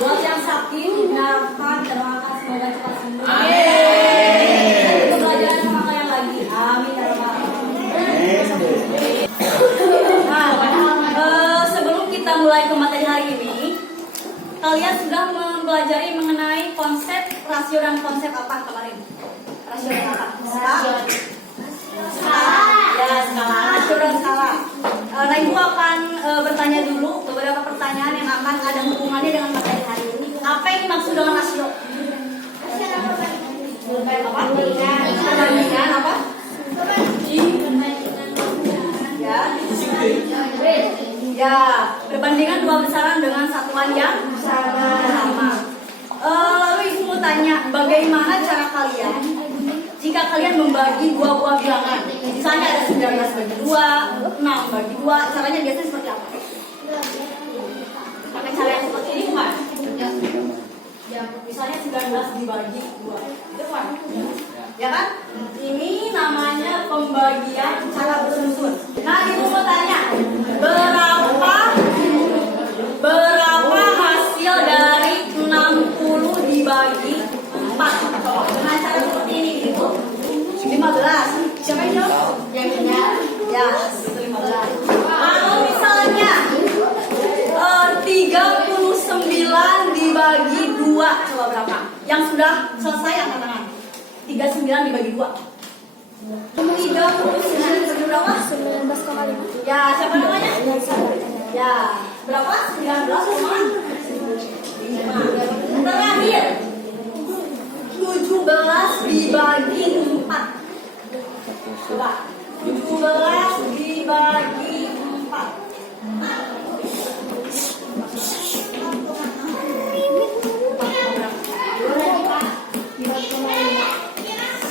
Buat yang sakit diharapkan terangkat semoga cepat sembuh. Pembelajaran sama kalian lagi. Amin ya rabbal alamin. Nah, sebelum kita mulai ke materi hari ini, kalian sudah mempelajari mengenai konsep rasio dan konsep apa kemarin? Rasio dan apa? Skala. Ya, skala. Rasio dan skala. Nah, Ibu akan bertanya dulu beberapa pertanyaan yang akan ada hubungannya dengan materi hari ini. Apa yang dimaksud dengan rasio? Apa? Perbandingan apa? Ya, perbandingan dua besaran dengan satuan yang sama. Lalu Ibu mau tanya, bagaimana cara kalian jika kalian membagi dua buah bilangan? Misalnya ada 19 bagi 2, 6 bagi 2, caranya biasanya seperti apa? Pakai cara yang seperti ini bukan? Misalnya 19 dibagi 2, itu bukan? Ya kan? Ini namanya pembagian cara bersusun. Nah, Ibu mau tanya, berapa hasil dari 60 dibagi 4? Dengan cara seperti ini, Ibu. 15. Siapa yang jawab? Yang benar. Ya, itu 15. Kalau misalnya 39 dibagi 2, coba berapa? Yang sudah selesai angkat tangan. 39 dibagi 2. 39 dibagi berapa? 19,5. Ya, siapa namanya? Ya, berapa? 19,5. Terakhir 17 dibagi 4. Coba 17 dibagi 4.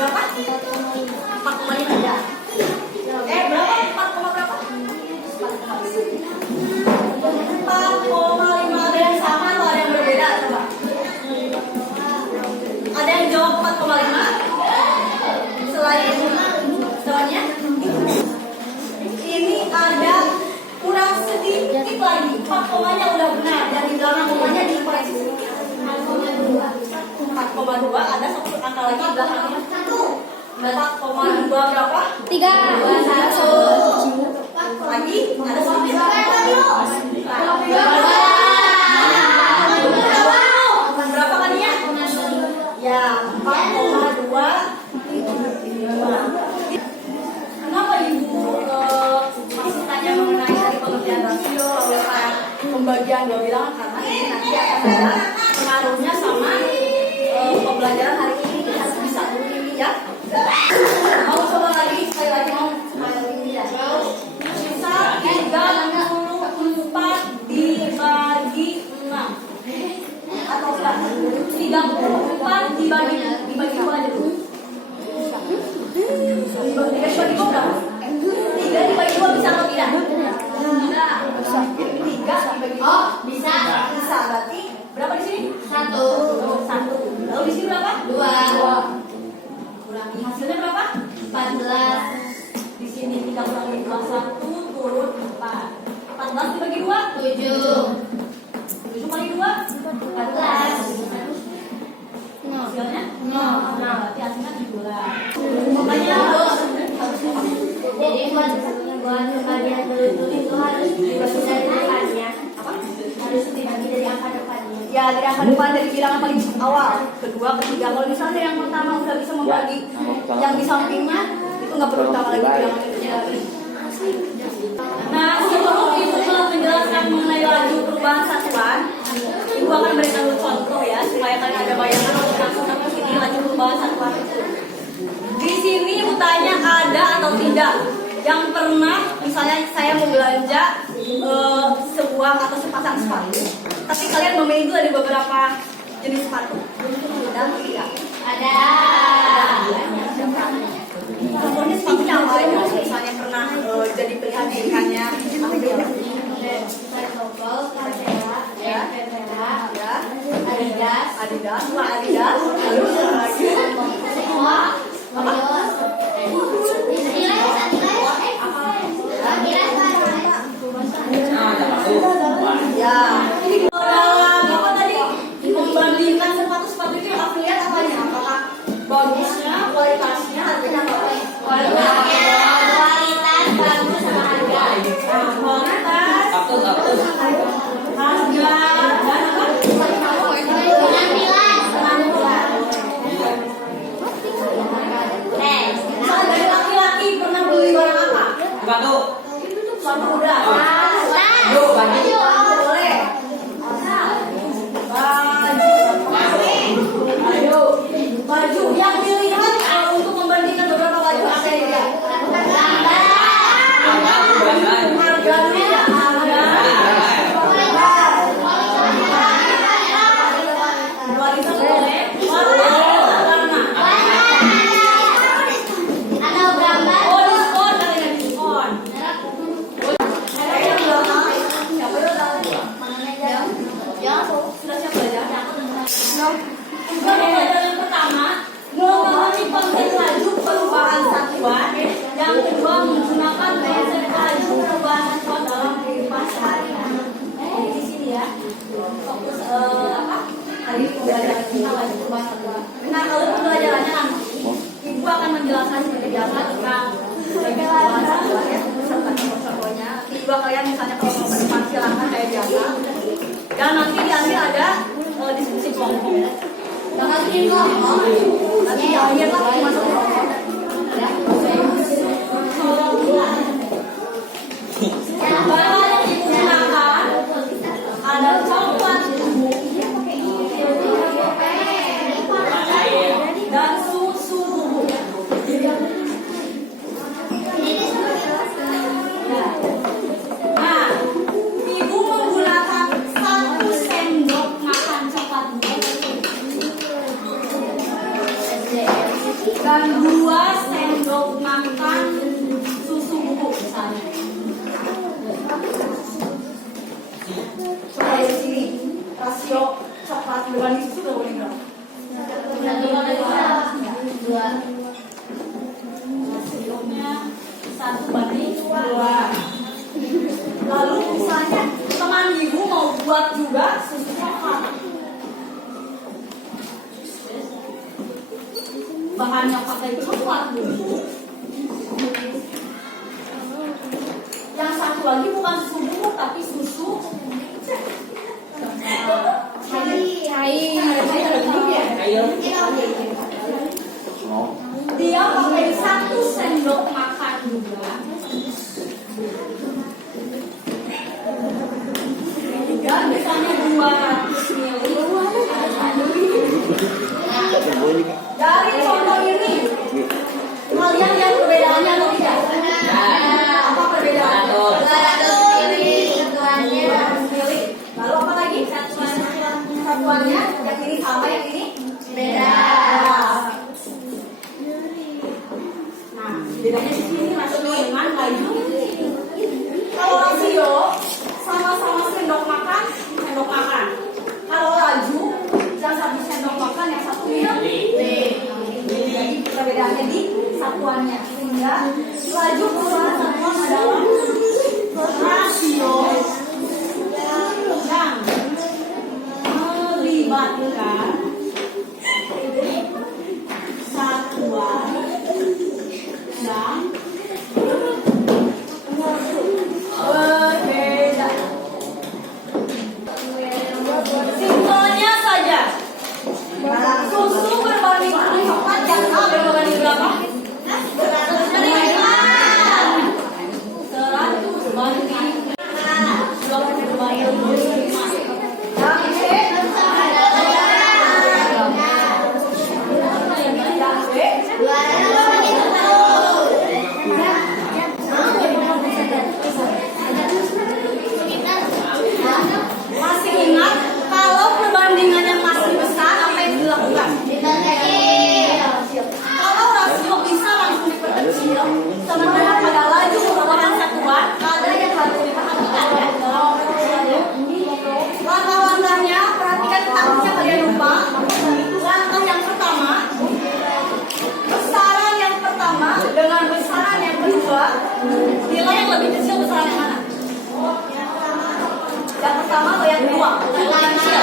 Berapa? 4,5 ya. Berapa? 4, berapa? 4,5. Ada yang sama atau ada yang berbeda? Coba. Ada yang jawab 4,5? Selain selanjutnya, ini ada kurang sedikit lagi. 4 komanya udah benar. Dan di belakang komanya dikoreksi sedikit. 4,2 ada satu angka lagi di belakangnya. 4,2 berapa? 3. 21. Lagi ada sedikit. Berapa kalinya? Ya, 4,2. Kenapa Ibu masih tanya mengenai tadi pengertian rasio lalu pembagian dua bilangan? Karena ini nanti akan ada pengaruhnya sama pembelajaran hari ini. Kita harus bisa dulu ini ya. Mau coba lagi, sekali lagi mau ini ya. Misal 34 dibagi 6 atau 34 dibagi 2 aja dulu. 3 dibagi 2 berapa? 3 dibagi 2 bisa atau tidak? Tidak. 3 dibagi 2. Oh, bisa. Bisa, berarti berapa di sini? 1. 1. Lalu di sini berapa? 2. Kurangi hasilnya berapa? 14. Di sini kita kurangi 21 turun 4. 14 dibagi 2? 7. 7 kali 2? 14. Hasilnya? 0. Nah, berarti hasilnya 17. Makanya Jadi buat pembagian betul itu harus dibagi dari depannya. apa? Harus dibagi dari angka depannya. Ya, dari angka depan dari bilangan paling awal, kedua, ketiga. Kalau misalnya dari yang pertama udah bisa membagi yang di sampingnya, itu nggak perlu tambah lagi bilangan itu. Nah, sebelum Ibu menjelaskan mengenai laju perubahan satuan, Ibu akan berikan dulu contoh ya, supaya kalian ada bayangan untuk langsung ke sini laju perubahan satuan itu. Di sini Ibu tanya ada atau tidak yang pernah, misalnya saya mau belanja sebuah atau sepasang sepatu, tapi kalian memilih itu dari beberapa jenis sepatu. Ada atau tidak? Ada. contohnya sepatunya apa aja? Misalnya pernah jadi pilihan-pilihannya ya, Adidas, lalu lagi apa? Ya, ini apa tadi? Membandingkan sepatu-sepatu itu aku lihat apa nih? Apakah bagusnya, kualitasnya, harganya apa? Kualitas bagus sama harga. Kualitas, harga, dan apa? Misal dari laki-laki pernah beli barang apa? Sepatu udah. Boleh. Baju yang dilihat untuk membandingkan beberapa baju apa yang dilihat? Harga dulu ya, harga. Kualitas boleh. Warna. Oh, diskon kali ya, diskon. Sudah siap belajar? Pelajaran yang pertama, memahami konsep laju perubahan satuan. Yang kedua, menggunakan konsep laju perubahan satuan dalam kehidupan sehari-hari. Di sini ya, fokus apa? Hari ini pembelajaran tentang laju perubahan satuan. Nah, kalau pembelajarannya nanti, Ibu akan menjelaskan seperti biasa tentang laju perubahan satuan ya, beserta contoh-contohnya. Juga kalian misalnya kalau mau ke depan silakan kayak biasa. Dan nanti di akhir ada diskusi kelompok. Jangan bikin kelompok. Nanti di akhir lah masuk kelompok. Bahan yang digunakan ada coklat bubuk dan susu bubuk. Nah, Ibu menggunakan 1 sendok makan coklat bubuk dan 2 sendok makan susu bubuk misalnya. Coba di sini rasio coklat dibanding susu berapa boleh berapa? Rasionya 1:2. Lalu misalnya teman ibu mau buat juga susu coklat. Bahannya pakai coklat bubuk. Yang satu lagi bukan susu bubuk tapi susu dia pakai 1 sendok makan juga. Dan misalnya 200 ml. Dari contoh ini, kalian lihat perbedaannya atau tidak? Apa perbedaan? 200 ml. Lalu apa lagi? Satuannya, yang ini sama, yang ini beda. Nah, bedanya di sini rasio dengan laju. Kalau rasio sama-sama sendok makan. Kalau laju, yang 1 sendok makan, yang 1 minum. Jadi perbedaannya di satuannya. Sehingga laju perubahan satuan adalah rasio yang melibatkan satuan dan berbeda. Simpelnya saja, susu berbanding coklat yang A berbanding berapa? 100 banding 20 banding 5. Yang B Nilai yang lebih kecil besaran yang mana? Yang pertama atau yang kedua? Yang lebih kecil.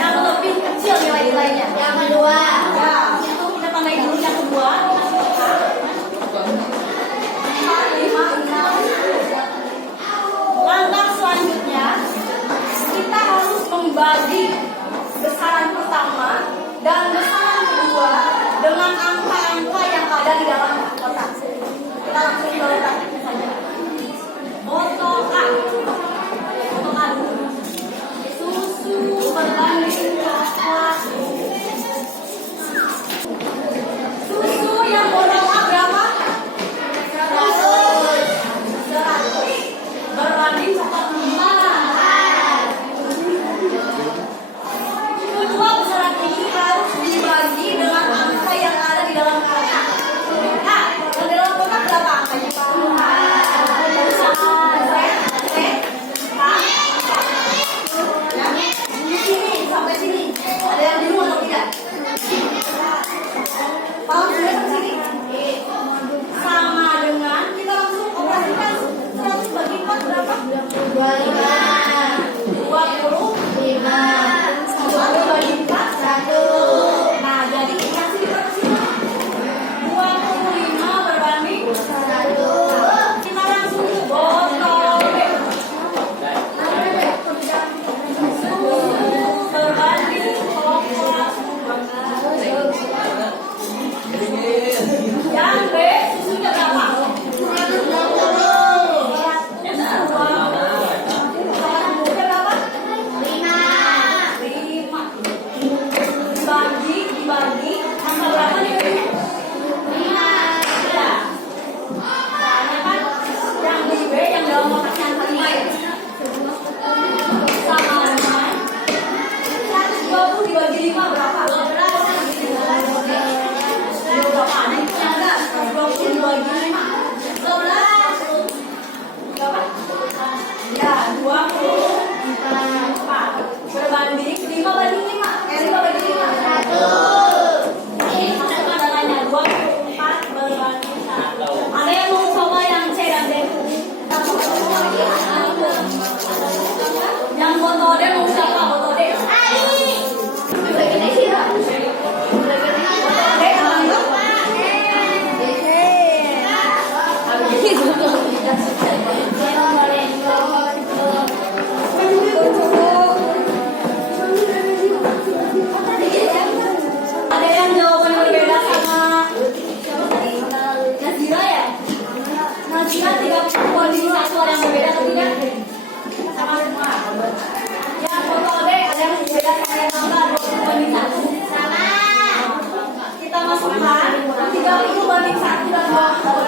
Yang lebih kecil nilai-nilainya. Yang kedua. Ya, itu kita tandain dulu yang kedua. 5, 6. Langkah selanjutnya, kita harus membagi besaran pertama dan besaran kedua dengan angka-angka yang ada di dalam kotak. Kita langsung ke prakteknya saja. Foto A. Foto A dulu. Susu berbanding coklat. Susu yang modal A berapa? 100. Berbanding coklat 4. Kedua besaran ini harus dibagi dengan angka yang ada di dalam kotak. Nah, yang di dalam kotak berapa angkanya? Di sini sampai sini. Ada yang bingung atau tidak? Kalau sudah ke sini, sama dengan kita langsung operasikan 100 bagi 4 berapa? 25. 1 bagi 4 1. Nah, jadi kasih diperkecil. 25 berbanding 1. Kita langsung ke botol B. Susu berbanding coklat. Yang B, susunya berapa? 5. Dibagi angka berapa nih? 5. Ya. Soalnya kan yang di B yang dalam kotaknya angka 5 ya. Sama dengan 120 dibagi 5 berapa? 12. Berapa? Ada 120 dibagi 5. 12. Berapa? Ya, 24. Berbanding 5 banding 5. 5 bagi 5. 1. Ini masuk adanya 24 berbanding 1. Ada yang mau coba yang C dan D? Yang foto D mau siapa? Foto D. Foto D ada yang jawaban berbeda sama Nazira ya? Nazira 30 banding 1 ada yang berbeda atau tidak? Sama semua. Yang foto D ada yang berbeda sama yang angka 20 banding 1? Sama. Kita masukkan 30 banding 1 dan 20